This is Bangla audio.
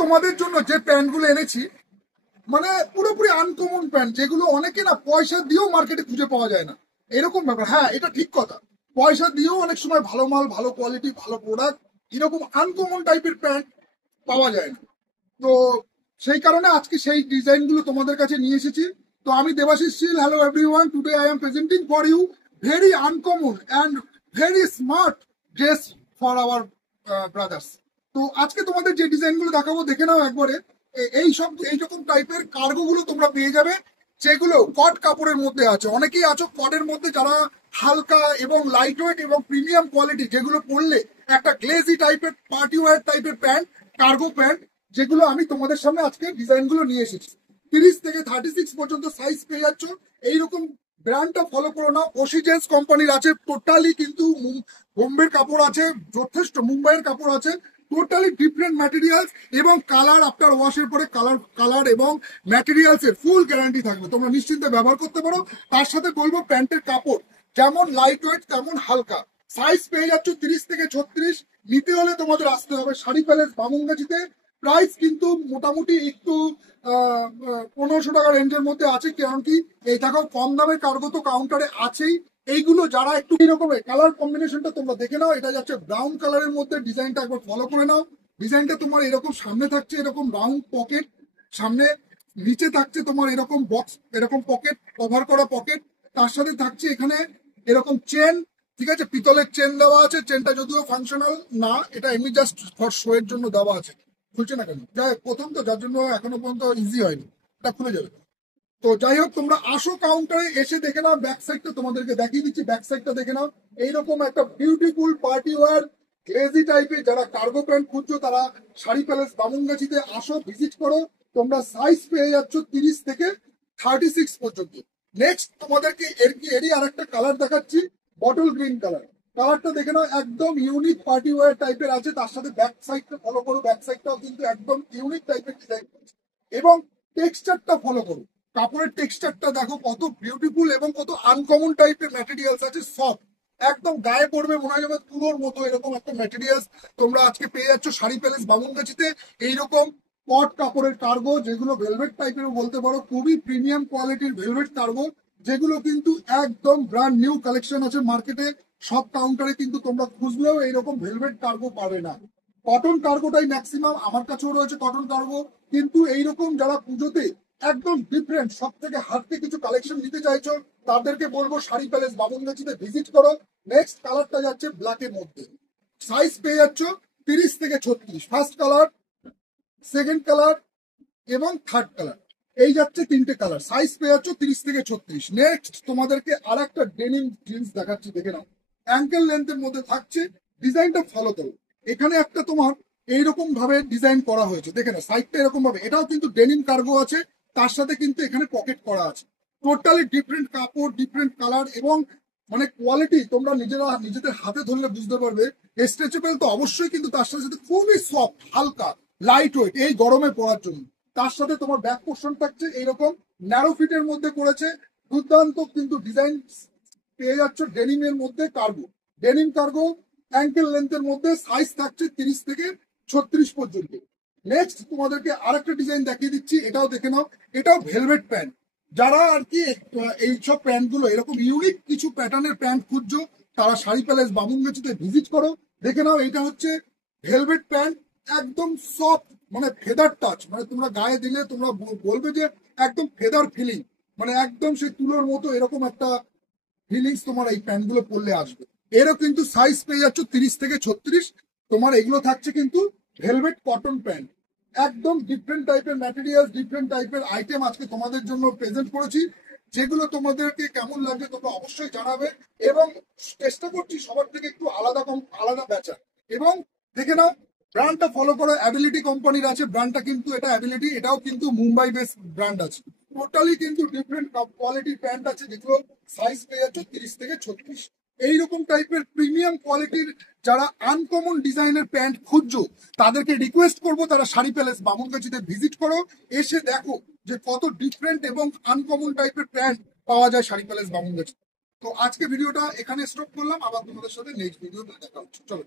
তোমাদের জন্য যে প্যান্টগুলো এনেছি মানে পুরোপুরি আনকমন প্যান্ট, যেগুলো অনেকে না পয়সা দিয়েও মার্কেটে খুঁজে পাওয়া যায় না, এরকম ব্যাপার। হ্যাঁ, এটা ঠিক কথা, পয়সা দিয়েও অনেক সময় ভালো মাল, ভালো কোয়ালিটি, ভালো প্রোডাক্ট, এরকম আনকমন টাইপের প্যান্ট পাওয়া যায় না। তো সেই কারণে আজকে সেই ডিজাইনগুলো তোমাদের কাছে নিয়ে এসেছি। তো আমি Debashis Shil. Hello everyone, today I am presenting for you very uncommon and very smart dress for our brothers. তো আজকে তোমাদের যে ডিজাইনগুলো দেখাবো দেখে নাও একবারে। এইরকম টাইপের কার্গো গুলো তোমরা পেয়ে যাবে, যেগুলো কট কাপড়ের মধ্যে আছে। অনেকেই আছো কটের মধ্যে যারা হালকা এবং লাইট ওয়েট এবং প্রিমিয়াম কোয়ালিটি, যেগুলো পরলে একটা গ্লেজি টাইপের পার্টি ওয়্যার টাইপের প্যান্ট, কার্গো প্যান্ট, যেগুলো আমি তোমাদের সামনে আজকে ডিজাইনগুলো নিয়ে এসেছি। 30 থেকে 36 পর্যন্ত সাইজ পেয়ে যাচ্ছ। এইরকম ব্র্যান্ডটা ফলো করো না, ওশিজেন্স কোম্পানির আছে টোটালি, কিন্তু বোম্বের কাপড় আছে, যথেষ্ট মুম্বাইয়ের কাপড় আছে, টোটালি ডিফারেন্ট ম্যাটেরিয়ালস এবং কালার আফটার ওয়াশের পরে কালার এবং ম্যাটেরিয়ালস এর ফুল গ্যারান্টি থাকবে, তোমরা নিশ্চিন্তে ব্যবহার করতে পারো। তার সাথে বলবো প্যান্টের কাপড় যেমন লাইট ওয়েট তেমন হালকা। সাইজ পেয়ে যাচ্ছ 30 থেকে 36। নিতে হলে তোমাদের আসতে হবে শাড়ি প্যালেস বামুনগাছিতে। প্রাইস কিন্তু মোটামুটি একটু 1500 টাকা রেঞ্জের মধ্যে আছে, কারণ কি এই দেখো কম দামের কার্গো তো কাউন্টারে আছেই। এইগুলো যারা একটু এরকমের কালার কম্বিনেশনটা তোমরা দেখে নাও, এটা যাচ্ছে ব্রাউন কালারের মধ্যে, ডিজাইনটা একবার ফলো করে নাও। ডিজাইনটা তোমার এরকম সামনে থাকছে এরকম রাউন্ড পকেট, সামনে নিচে থাকছে তোমার এরকম বক্স, এরকম পকেট, কভার করা পকেট, তার সাথে থাকছে এখানে এরকম চেন। ঠিক আছে, পিতলের চেন দেওয়া আছে, চেনটা যদিও ফাংশনাল না, এটা এমনি জাস্ট ফর শো এর জন্য দেওয়া আছে। খুলছে না কেন? যাই প্রথম তো, যার জন্য এখনো পর্যন্ত ইজি হয়নি, এটা খুলে যাবে। তো যাই হোক, তোমরা আসো কাউন্টারে, এসে দেখে নাও ব্যাক সাইডটা, তোমাদেরকে দেখিয়ে দিচ্ছি, ব্যাক সাইডটা দেখে নাও। এইরকম একটা বিউটিফুল পার্টি ওয়্যার গ্লেজি টাইপের যারা কার্গো প্যান্ট খুঁজছো তারা শাড়ি প্যালেস বামুনগাছিতে আসো, ভিজিট করো। তোমরা সাইজ পেয়ে যাচ্ছ 30 থেকে 36 পর্যন্ত। নেক্সট তোমাদেরকে এরই আর একটা কালার দেখাচ্ছি, বটল গ্রিন কালার। কালারটা দেখে নাও, একদম ইউনিক পার্টি ওয়্যার টাইপের আছে। তার সাথে ব্যাক সাইডটা ফলো করো, ব্যাক সাইডটাও কিন্তু একদম ইউনিক টাইপের ডিজাইন এবং টেক্সচারটা ফলো করো। কাপড়ের টেক্সচারটা দেখো কত বিউটিফুল এবং কত আনকমন টাইপের ম্যাটেরিয়ালস আছে, সফট, একদম গায়ে পড়বে মনে হয় যেন তুলোর মতো, এরকম একটা ম্যাটেরিয়ালস তোমরা আজকে পেয়ে যাচ্ছ শাড়ি প্যালেস বামুনগাছিতে। এইরকম কট কাপড়ের কার্গো, যেগুলো ভেলভেট টাইপের বলতে পারো, খুবই প্রিমিয়াম কোয়ালিটির ভেলভেট কার্গো, যেগুলো কিন্তু একদম ব্র্যান্ড নিউ কালেকশন আছে মার্কেটে। সব কাউন্টারে কিন্তু তোমরা খুঁজলেও এইরকম ভেলভেট কার্গো পাবে না। কটন কার্গোটাই ম্যাক্সিমাম, আমার কাছেও রয়েছে কটন কার্গো, কিন্তু এইরকম যারা পুজোতে একদম ডিফারেন্ট সব থেকে হাতে কিছু কালেকশন নিতে চাইছো তাদেরকে বলবো শাড়ি প্যালেস বামুনগাছিতে ভিজিট করো। নেক্সট কালারটা যাচ্ছে ব্ল্যাকের মধ্যে। সাইজ পেয়ে যাচ্ছ 30 থেকে 36। ফার্স্ট কালার, সেকেন্ড কালার এবং থার্ড কালার, এই যাচ্ছে তিনটে কালার। সাইজ পেয়ে যাচ্ছ 30 থেকে 36। নেক্সট তোমাদেরকে আর একটা ডেনিম জিন্স দেখাচ্ছি, দেখে নাও, অ্যাঙ্কেল লেন্থের মধ্যে থাকছে। ডিজাইনটা ফলো করো, এখানে একটা তোমার এইরকম ভাবে ডিজাইন করা হয়েছে, দেখে নাও সাইডটা এরকম ভাবে। এটাও কিন্তু ডেনিম কার্গো আছে, তার সাথে কিন্তু এখানে পকেট করা আছে। টোটালি ডিফারেন্ট কাপড়, ডিফারেন্ট কালার এবং মানে কোয়ালিটি তোমরা নিজেদের হাতে ধরলে বুঝতে পারবে। স্ট্রেচেবল তো অবশ্যই, কিন্তু তার সাথে সাথে খুবই সফট, হালকা, লাইট ওয়েট এই গরমে পরার জন্য। তার সাথে তোমার ব্যাক পোর্শন থাকছে এইরকম ন্যারো ফিটের মধ্যে করেছে, দুর্দান্ত কিন্তু ডিজাইন পেয়ে যাচ্ছ। ডেনিমের মধ্যে কার্গো, ডেনিম কার্গো অ্যাঙ্কেল লেন্থের মধ্যে, সাইজ থাকছে 30 থেকে 36 পর্যন্ত। নেক্সট তোমাদেরকে আরেকটা ডিজাইন দেখিয়ে দিচ্ছি, এটাও দেখে নাও। এটাও ভেলভেট প্যান্ট, যারা আর কি এইসব প্যান্ট গুলো এরকম ইউনিক কিছু প্যাটার্নের প্যান্ট খুঁজছো তারা শাড়ি প্যালেস বামুনগাছিতে ভিজিট করো। দেখে নাও, এটা হচ্ছে ভেলভেট প্যান্ট, একদম সফট, মানে ফেদার টাচ, মানে তোমরা গায়ে দিলে তোমরা বলবে যে একদম ফেদার ফিলিং, মানে একদম সেই তুলোর মতো এরকম একটা ফিলিংস তোমার এই প্যান্ট গুলো পরলে আসবে। এরও কিন্তু সাইজ পেয়ে যাচ্ছ 30 থেকে 36। তোমার এগুলো থাকছে কিন্তু ভেলভেট কটন প্যান্ট, একদম ডিফারেন্ট টাইপের ম্যাটেরিয়াল, ডিফারেন্ট টাইপের আইটেম আজকে তোমাদের জন্য প্রেজেন্ট করেছি। যেগুলো তোমাদেরকে কেমন লাগবে তোমরা অবশ্যই জানাবে, এবং চেষ্টা করছি সবার থেকে একটু আলাদা বেচার। এবং দেখে নাও, ব্র্যান্ডটা ফলো করো, অ্যাবিলিটি কোম্পানির আছে ব্র্যান্ডটা, কিন্তু এটা অ্যাবিলিটি, এটাও কিন্তু মুম্বাই বেস ব্র্যান্ড আছে। টোটালি কিন্তু ডিফারেন্ট কোয়ালিটির প্যান্ট আছে, যেগুলো সাইজ পেয়ে যাচ্ছে 30 থেকে 36। এইরকম টাইপের প্রিমিয়াম কোয়ালিটির যারা আনকমন ডিজাইনের প্যান্ট খুঁজছো তাদেরকে রিকোয়েস্ট করবো তারা শাড়ি প্যালেস বামুনগাছিতে ভিজিট করো, এসে দেখো যে কত ডিফারেন্ট এবং আনকমন টাইপের প্যান্ট পাওয়া যায় শাড়ি প্যালেস বামুনগাছিতে। তো আজকে ভিডিওটা এখানে স্টপ করলাম, আবার তোমাদের সাথে নেক্সট ভিডিওতে দেখা হচ্ছে। চলো।